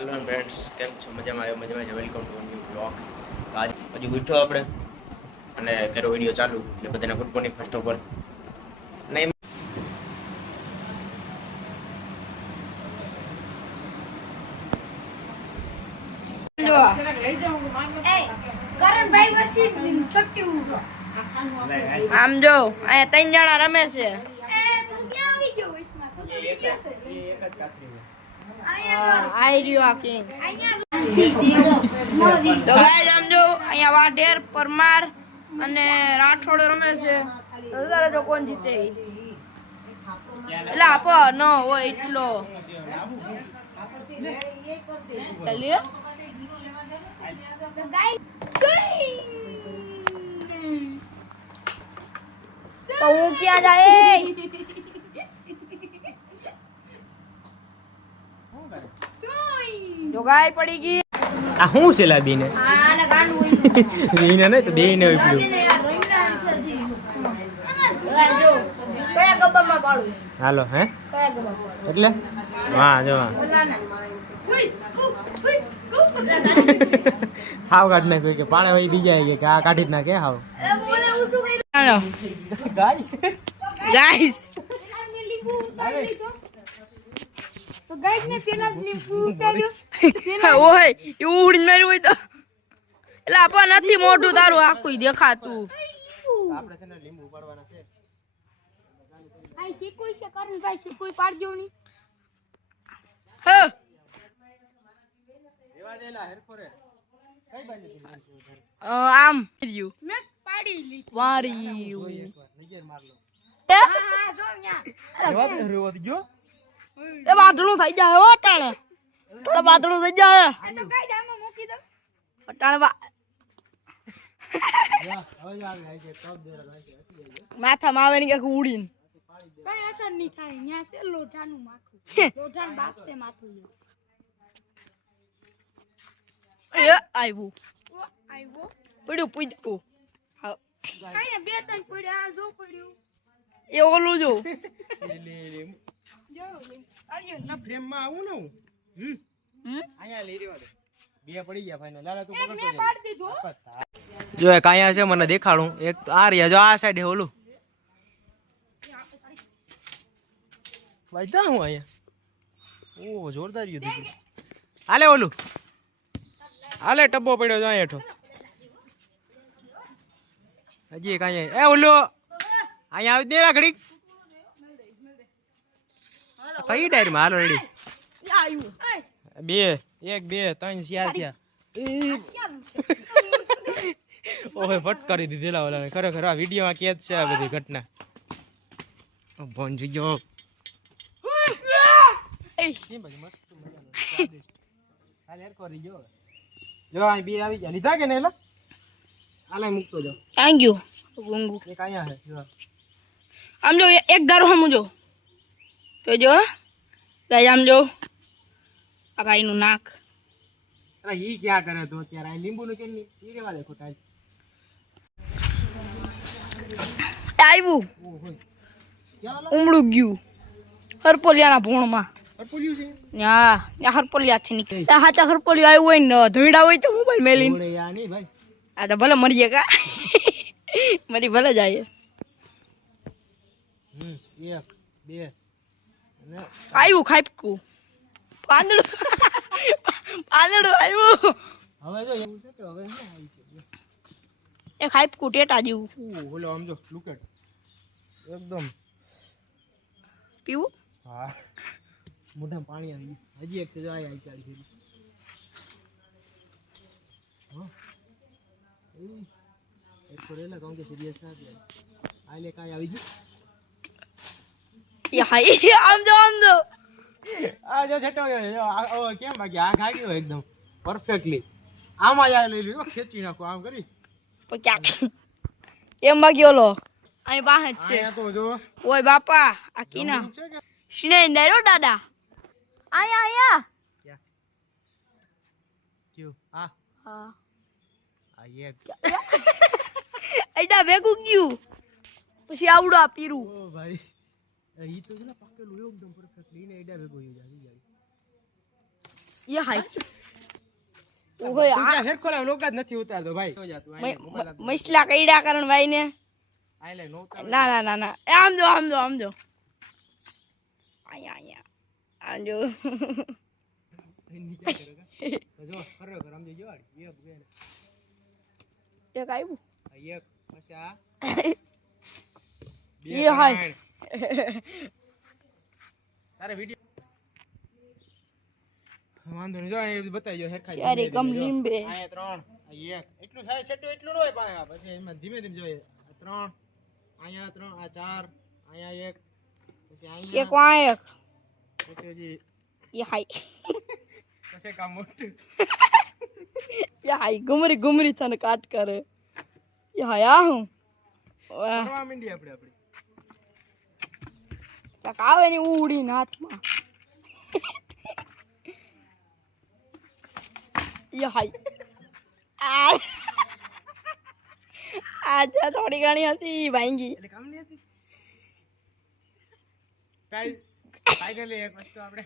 Hello friends, કેમ છો? મજામાં આવ્યો? મજામાં છે. Welcome to new blog. તો આજ હજુ ઉઠ્યો આપણે અને કર્યો વિડીયો ચાલુ એટલે બધાને good morning first of all. અને આમ જો અહીંયા ત્રણ જણા રમે છે. આઈ રહ્યો આ કિંગ. તો ગાઈસ આમ જો અહીંયા વાઢેર પરમાર અને રાઠોડ રમે છે. અત્યારે જો કોણ જીતે એટલે આપો ન હોય એટલો લ્યો. તો હું ક્યાં જાય? જો ગાય પડી ગઈ. આ શું છે લાબીને? આને ગાંડું હોય. બીને નહીં તો બેયને ઉપડ્યું. જો કયા ગબ્બામાં પાડું? હાલો હે કયા ગબ્બામાં? એટલે હા જો હાવ કાઢ નાખ્યું કે પાણે વહી બીજા કે આ કાઢી જ નાખે હાવ. ગાઈસ તો ગાઈસ ને પેલા લીંબુ ઉતાર્યો ઓય એવું ઉડીને માર્યું હોય તો એટલે આપા નથી મોઢું તારું આખું દેખાતું. આપણે છે ને લીંબુ ઉપાડવાના છે. આઈ શીકુઈ છે કરણ ભાઈ શીકુઈ પાડજો ની હ એવા દેલા હેરફોરે કઈ બાજુ આમ રહ્યું મેં પાડી લીધી વારી નીચે માર લો. હા જો ન્યા એવા રેવા ગયો. એ બાદળું થઈ જાય હો ટાણે. થોડા બાદળું થઈ જાય એ તો કઈ દામાં મૂકી દો ટાણે હવે આ ગાય છે ટોપ દેરા ગાય છે માથામાં આવે ને કે ઉડીને કઈ અસર નહીં થાય ન્યા છે લોઢાનું માથું લોઢાનું બાપ છે માથું એ આવ્યું આવ્યો પડ્યું પૂજતું. કઈ બે ત્રણ પડ્યા આ જો પડ્યું એ ઓલું જો જો આલ્યો ના ફ્રેમ માં આવું ને હું અહીંયા લઈ રહ્યો બે પડી ગયા ફાઈનલ. લાલા તું પકડતો મેં પાડી દીધો જો એક અહીંયા છે મને દેખાડું. એક તો આ રહ્યા જો આ સાઈડ ઓલું વાઈતા હું અહીંયા. ઓ જોરદાર યુ દીધું. હાલે ઓલું હાલે ટબ્બો પડ્યો જો અહીંયા હેઠો. હજી એક અહીંયા એ ઓલો અહીંયા આવી દે રા ઘડીક. કઈ ડાયરમાં હાલો રેડી આવ્યું બે એક બે ત્રણ ચાર થયા. ઓહે ફટકારી દીધેલા ઓલાને. ખરેખર આ વિડીયોમાં કેદ છે આ બધી ઘટના. ભોન જો જો અહીં બે આવી ગયા. લીધા કે નહીં? એલા આલે મૂકતો જાવ. ક્યાં ગયું ગુંગુ? એક અહીંયા છે જો. આમ જો એક ધારો હમ જો તો જો ગાય આમ જો આ ભાઈનું નાક અરે ઈ ક્યાં કરે તો અત્યારે આ લીંબુનું કેમ નહીં ઈ રેવા દે ખોટા. આવ્યું ઓહો ક્યાં ઉમળું ગયું હરપોલિયાના ભોણમાં. અટપુલ્યું છે હા ત્યાં હરપોલિયા છે નીકળી. ત્યાં હાચા હરપોલિયા આવ્યું હોય ને ધોઈડા હોય તો મોબાઈલ મેલીને ઓળે યા નહીં ભાઈ. આ તો ભલે મરી જાય કા મરી ભલે જાય. એક બે અને આવ્યું ખાઈપકું પાંદડું પાંદડું આવ્યું. હવે જો એવું છે કે હવે શું આવી છે એ ખાઈપકું ટેટા જેવું. ઓલો આમ જો લુકેટ એકદમ પીવું હા મોઢામાં પાણી આવી ગયું. હજી એક છે જો આઈ ચાલી છે. એક તો રેલા કહું કે સિરિયસ ના થાય. આ લે કાંઈ આવી ગયું. એ હાઈ આમ જો આ જો છટો કેમ બાકી આ ખાઈ ગયો એકદમ પરફેક્ટલી. આમાં જ લઈ લ્યો ખેંચી નાખો આમ કરી. તો ક્યાં એમ બાકી ઓલો અહીં બાહે જ છે. અહીંયા તો જો ઓય બાપા આ કીના છે કે સિને નરો દાદા આયા આયા ક્યાં ક્યું આ હા આ એક એડા ભેગું ગયું પછી આવડો આ પીરું. ઓ ભાઈ ઈ તો છે ને પાકેલું એકદમ પરફેક્ટલી ને એડા ભેગો થઈ જાય. ये हाय ओहो તું ક્યાં હેરખો લાવ લોક જ નથી ઉતારતો ભાઈ તો જા તું આઈ મોબાઈલ આપ મસલા કઈડા કારણ ભાઈ ને આઈ લે નો ઉતાર ના ના ના ના એ આમ જો આયા આમ જો જો ખરો આમ જો આડી એક બે એક આવ્યું એક પછી આ ये हाय તારે વિડિયો વાંધો નહીં જો એ બતાવી જો હેરખાઈ અરે કમ લીંબે આ ત્રણ આ એક એટલું થાય સેટું એટલું ન હોય પાછા પછી એમાં ધીમે ધીમે જોઈએ આ ત્રણ અહીંયા ત્રણ આ ચાર અહીંયા એક પછી एक અહીંયા वहाँ एक પછી હજી ये हाय પછી કામ મોટું ये हाय घुमरी थन काट करे ये हाय आ हूँ वाह કરવા માંડી આપણે આવે ને ઉડી હાથમાં ये हाय आज थोड़ी घणी હતી ભાંગી એટલે કામ નહીં હતી ફાઇનલી એક વસ્તુ આપણે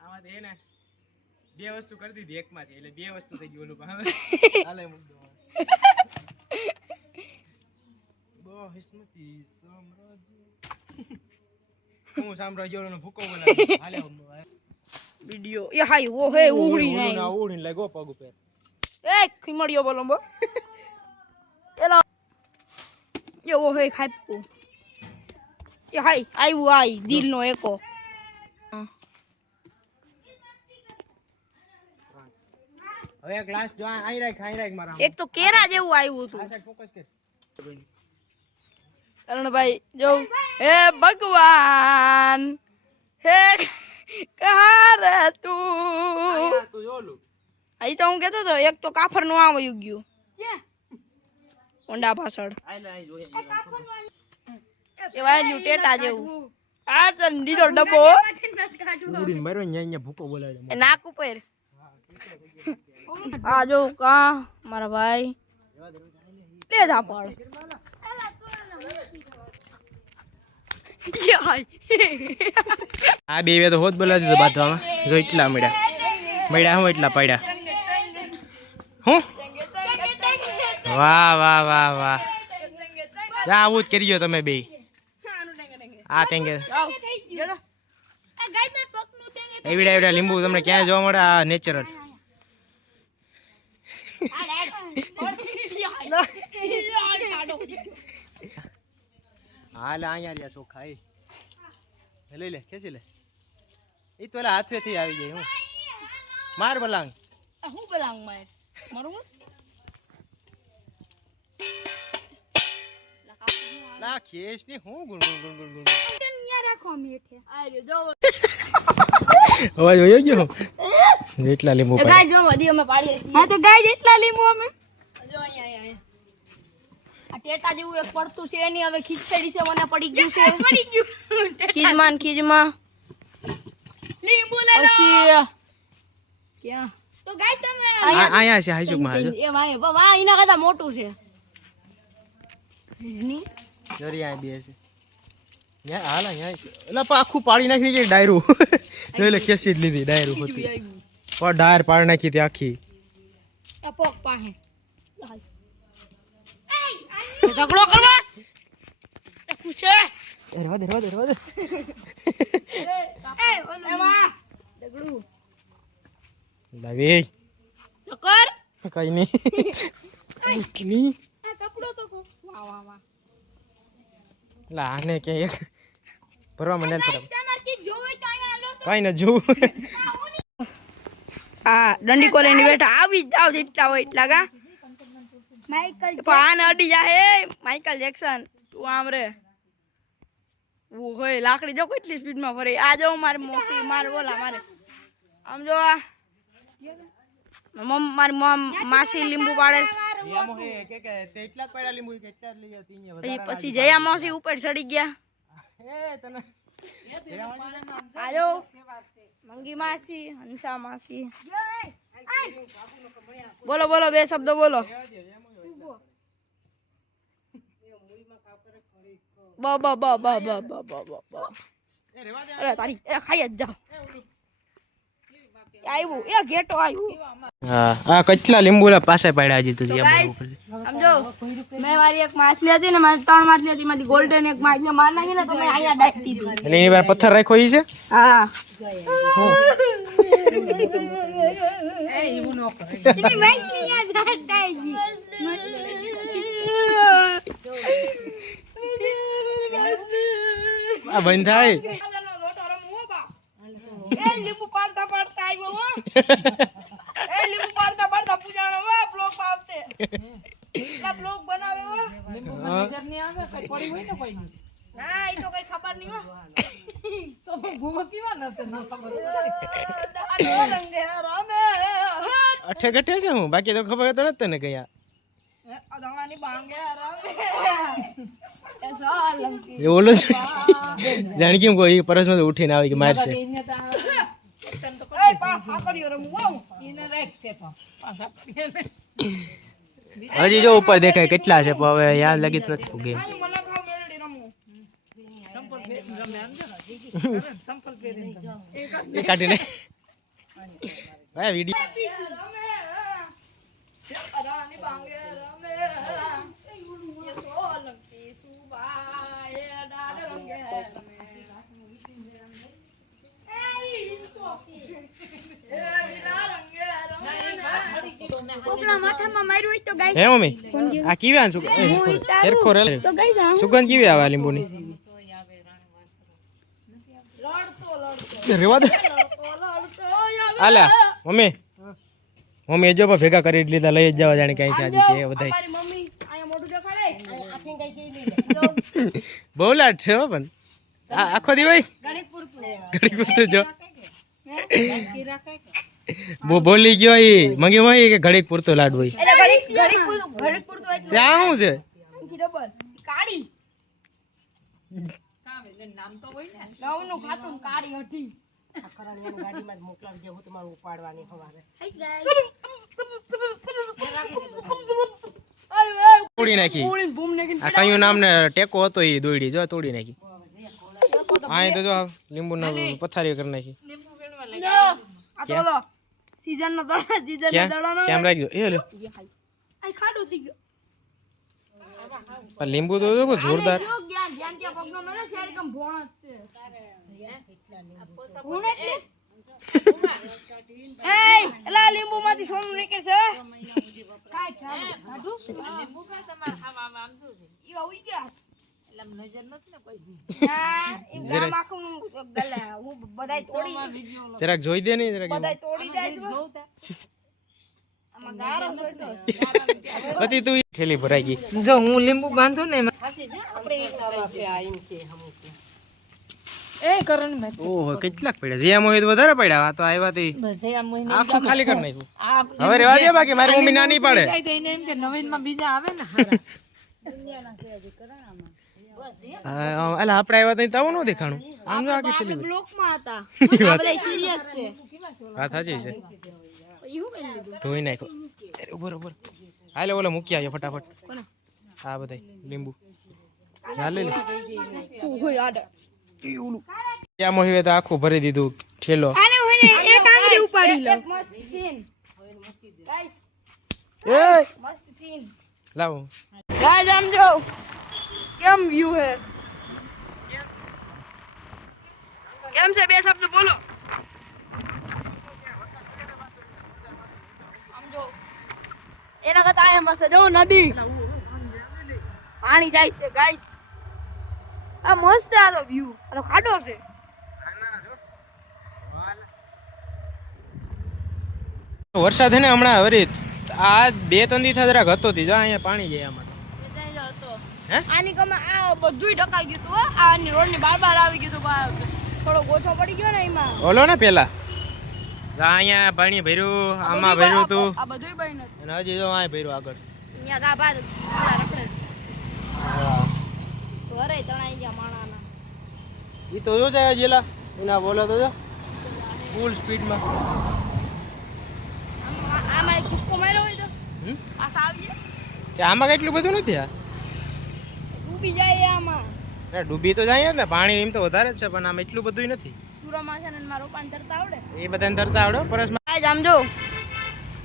આમાં દે ને બે વસ્તુ કરી દીધી એકમાંથી એટલે બે વસ્તુ થઈ ગઈ ઓલું હાલે મૂક દો બો હિસ્મતી સામ્રાજ્ય હું સામ્રાજ્યનો ભૂકો બોલાવ હાલે वीडियो ये हाय वो है उड़ी नहीं ઉડીને લાગો પગ ઉપર ए खिमड़ियो बोलो बो एलो ये वो है खाइपू ये हाय आई दिल नो एको હવે ગ્લાસ જો આઈ રાખ મારા एक तो केरा जेवू आयु આ तू સાઈડ ફોકસ કર करण भाई जो हे भगवान हे कहाँ रे तू આ તું જોલું आई तो हूँ कहतो तो एक तो काफर नो आवયું ગયું ક્યાં ઓંડા પાછળ આઈ લે આઈ જોઈએ એ વાયલું ટેટા જેવું આ તો દીધો ડબ્બો ઉડીને માર્યો ન્યા ભૂકો બોલાવે એ નાક ઉપર આ જો કા મારા ભાઈ લે જા પાડ આ બે વે તો હોત બોલાવી દીધો બાંધવામાં જો એટલા મળ્યા હું એટલા પડ્યા હું વાહ વાહ વાહ વાહ જા આવું જ કરી ગયો તમે બે આ ટેંગે એવડા લીંબુ તમને ક્યાં જોવા મળે આ નેચરલ હાલ અહીંયા રહ્યા ચોખા એ લઈ લે ખેંચી લે એ તો હાથેથી આવી જાય હું માર બલાંગ હું બલાંગ માર મારું ના ખેસ ની હું ગુણ ગુણ ગુણ ગુણ ન્યા રાખો અમે હેઠે આરે જો અવાજ વયો ગયો એટલા લીંબુ એ ગાય જો વધી અમે પાડીએ છીએ હા તો ગાય જેટલા લીંબુ અમે જો અહીંયા આ ટેટા જેવું એક પડતું છે એની હવે ખીચડી છે મને પડી ગયું છે પડી ગયું ખીજમાં લીંબુ લઈ લો પછી ક્યાં તો ગાય તમે અહીંયા છે હાઈસુક માં હાજો એ વાહ એના કરતા મોટું છે ની જરી આ બે છે ન્યા હાલા ન્યા છે એલા પણ આખું પાડી નાખી છે ડાયરું એટલે ખેસી જ લીધી ડાયરું હતી પણ ડાયર પાડી નાખી હતી આખી આ પોક પાહે ઝઘડો કરવા પૂછે રવા દે એ ઓલું દગડું લાવી નકર કઈ નહીં કઈ આ કપડો તો કો વાહ વાહ વાહ લા આને કે એક ભરવા મને પડે તમાર કી જોવે તો અહીંયા લો કઈ ન જોઉં આ દંડી કોલેની બેઠા આવી જ જાવ જેટલા હોય એટલા કા માઈકલ પાન અડી જાહે માઈકલ જેક્સન તું આમ રે ઓ હોય લાકડી જો કેટલી સ્પીડ માં ફરે આ જો મારી મોસી મારે બોલા મારે આમ જો આ મારી મમ માસી લીંબુ પાડે યામો હે કે એટલા જ પડ્યા લીંબુ કે એટલા જ લઈ હતી અહીંયા પછી જયા માસી ઉપર ચડી ગયા એ તને આજો મંગી માસી હંસા માસી બોલો બોલો બે શબ્દો બોલો બ બ બ બ બ બ બ બ અરે તારી એ ખાઈ જ જાઓ આવ્યું એ ઘેટો આવ્યું. હા આ કેટલા લીંબુલા પાસે પાડ્યા હજી તો તો guys, સમજો મેં મારી એક માછલી હતી ને મારી 3 માછલી હતી માંથી ગોલ્ડન એક માછલી માર નાખી ને તો મેં અહીંયા ડાકી દીધી. એટલે એની વાર પથ્થર રાખ્યો ઈ છે હા એની માહિતી યાદ રાખતા ગઈ આ બંધ થાય એ લીંબુ પાડતા પાડતા આવ્યો હો એ લીંબુ પાડતા પાડતા પૂજાણો હો બ્લોગ આવતે એટલા બ્લોગ બનાવે હો લીંબુ નજર ની આવે કઈ પડી હોય ને કોઈ ના ઈ તો કઈ ખબર નહીં હો તો ભૂવો કેવા નતે ન ખબર રંગે રામે અઠે ગઠે છે હું બાકી તો ખબર તો નથી તને કયા અદાણી બાંગે રામે એસા લંકી એ ઓલો જાણી કેમ કોઈ પરસમાં ઉઠીને આવી કે મારશે એ પાસ પાકડ્યો રમું વાવ ઈને રાખ છે પાસ પાકડ્યો હજી જો ઉપર દેખાય કેટલા છે પણ હવે યાદ લાગી જ નથી ગેમ મને ખાવ મેલડી રમું સંપલ ફેરી રમે આમ સંપલ ફેરી એ કાઢીને ભાઈ વિડિયો અદાણી બાંગે રામે એ સોલંકી સુબાએ ડાડ રંગે કોકના માથામાં માર્યું હોય તો ગાઈસ હે મમ્મી આ કેવી આન હેરખો રે તો ગાઈસ સુગંધ કેવી આવે આ લીંબુની રેવા દે આલા મમ્મી મમ્મી જો ભેગા કરી લીધા લઈ જ જવા જાણે કઈ કે આજે કે બધાય મારી મમ્મી આયા મોઢું દેખાડે આખી કઈ કહી દે બહુ લાટ છે હો પણ આખો દિવાય ઘડી પૂરતું જો બોલી ગયો એ મંગી માં કે ઘડીક પૂરતો લાડ હોય એટલે ઘડીક પૂરતું એટલે ત્યાં શું છે આંખી ડબલ કાળી નામ તો હોય ને નવનું ખાતું ને કાળી હતી ગાડીમાં મોકલાવી દે હું તમારું ઉપાડવાની હવારે તોડી નાખી આ કયું નામ ને ટેકો હતો એ દોડી જો તોડી નાખી આ તો જો લીંબુ ના પથારી કરી નાખી આ તો લો સીઝન નો દડા સીઝન નો દડાનો કેમ રાખ્યો એ લે આ ખાડો થઈ ગયો આ લીંબુ તો જો જોરદાર જો જ્ઞાન જ્ઞાન કે પગનો મેલે શેર કમ ભોણ જ છે ભોણ એટલે એય એલા લીંબુ માંથી સોનું નીકળે છે કાઈ ખાડું લીંબુ કા તમાર ખાવામાં આમ શું છે ઈ હોઈ ગયા એટલે નજર નથી ને કોઈ દી હા ઈ ગામ આખું ગલે હું બધાય તોડી જરાક જોઈ દે ને જરાક બધાય તોડી જાય છે આમાં ગારો પડતો હતી તું થેલી ભરાઈ ગઈ જો હું લીંબુ બાંધું ને એ કરણ મે ઓહો કેટલાક પડ્યા જે મોહિત વધારે પડ્યા આ તો આવ્યા તી આખું ખાલી કરી નાખ્યું હવે રેવા દે બાકી મારી મમ્મી નાની પાડે એને એમ કે નવીન માં બીજા આવે ને અલા આપણે આવ્યા તી તો ન દેખાણું આમ જો આખી થેલી બ્લોક માં હતા આ બધા સિરિયસ છે વાત સાચી છે ઈ હું કરી લીધું ધોઈ નાખ્યો અરે ઉભર ઉભર હાલે ઓલા મૂકી આવ્યો ફટાફટ આ બધાય લીંબુ હાલે લે હોય આડે ત્યાં મોહિવે તો આખું ભરી દીધું ઠેલો આને હોય ને એક આંગળી ઉપાડી લો મસ્ત સીન ગાઈસ એ મસ્ત સીન લાવો ગાઈસ આમ જો કેમ વ્યૂ હે કેમ છે બે શબ્દ બોલો આમ જો એના કરતા આ મસ્ત જો નદી પાણી જાય છે ગાઈસ આ મસ્ત આ તો વ્યૂ આ ખાડો છે વરસાદ હે ને હમણાં વરી આ 2-3 દી થા જરાક હતો તી જો અહીંયા પાણી જાય આમાં હે આની કમે આ બધુંય ઢકાઈ ગયું તું હો આની રોડ ની બાર આવી ગયું તું થોડો ગોઠો પડી ગયો ને એમાં ઓલો ને પેલા અહીંયા પાણી ભર્યું આમાં ભર્યું તું આ બધુંય બની અને હજી જો આ ભર્યું આગળ અહીંયા ગાભા રખડે ઘરે તણાઈ ગયા માણાના ઈ તો જો જાય જેલા એના બોલો તો જો ફૂલ સ્પીડમાં આમાં એક કુક્કો માર્યો હોય તો આ સાવજે કે આમાં કેટલું બધું નથી આ ડૂબી જાય આમાં ડૂબી તો જાય જ ને પાણી એમ તો વધારે જ છે પણ આમાં એટલું બધું નથી સુરા માસા ને મારો પાન તરતા આવડે એ બધાને તરતા આવડો પરસમાં. આ આમ જો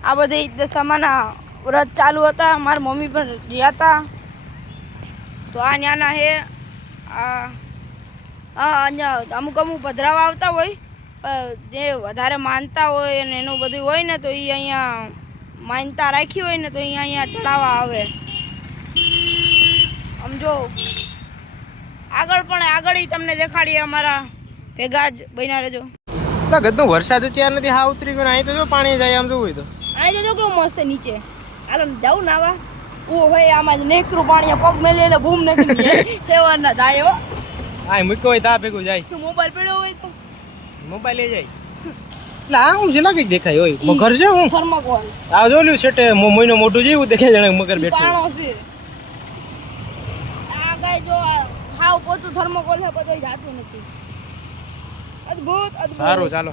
આ બધી દશામાના વ્રત ચાલુ હતા, મારા મમ્મી પણ ગયા હતા. તો આ ન્યાના હે આ અહીંયા અમુક પધરાવા આવતા હોય, જે વધારે માનતા હોય અને એનું બધું હોય ને તો એ અહીંયા માનતા રાખી હોય ને તો અહીંયા ચડાવવા આવે. સમજો આગળ તમને દેખાડીએ, અમારા ભેગા જ બન્યા રહેજો. ગદનો વરસાદ અત્યારે નથી, હા ઉતરી ગયો. અહીં તો જો પાણી જાય આમ જોવું હોય તો. અહીં જો કેવું મસ્ત નીચે. હાલો જાઉં નાવા. ઓ ભાઈ આમાં જ નેકરું પાણી પગ મેલે એટલે બૂમ નથી કેવા ના જાય હો. હા મૂક્યો હોય તા ભેગું જાય. તું મોબાઈલ પડ્યો હોય તો મોબાઈલ લઈ જાય. એટલે આ હું છે લાગે દેખાય હોય મગર છે હું થર્મોકોલ આ જોલ્યું સેટે મોઈનો મોઢું જેવું દેખાય જાણે મગર બેઠું. પાણો છે આ ગાય જો હાવ પોતું થર્મોકોલ છે, પછી જાતું નથી. અદ્ભુત અદ્ભુત. સારું ચાલો.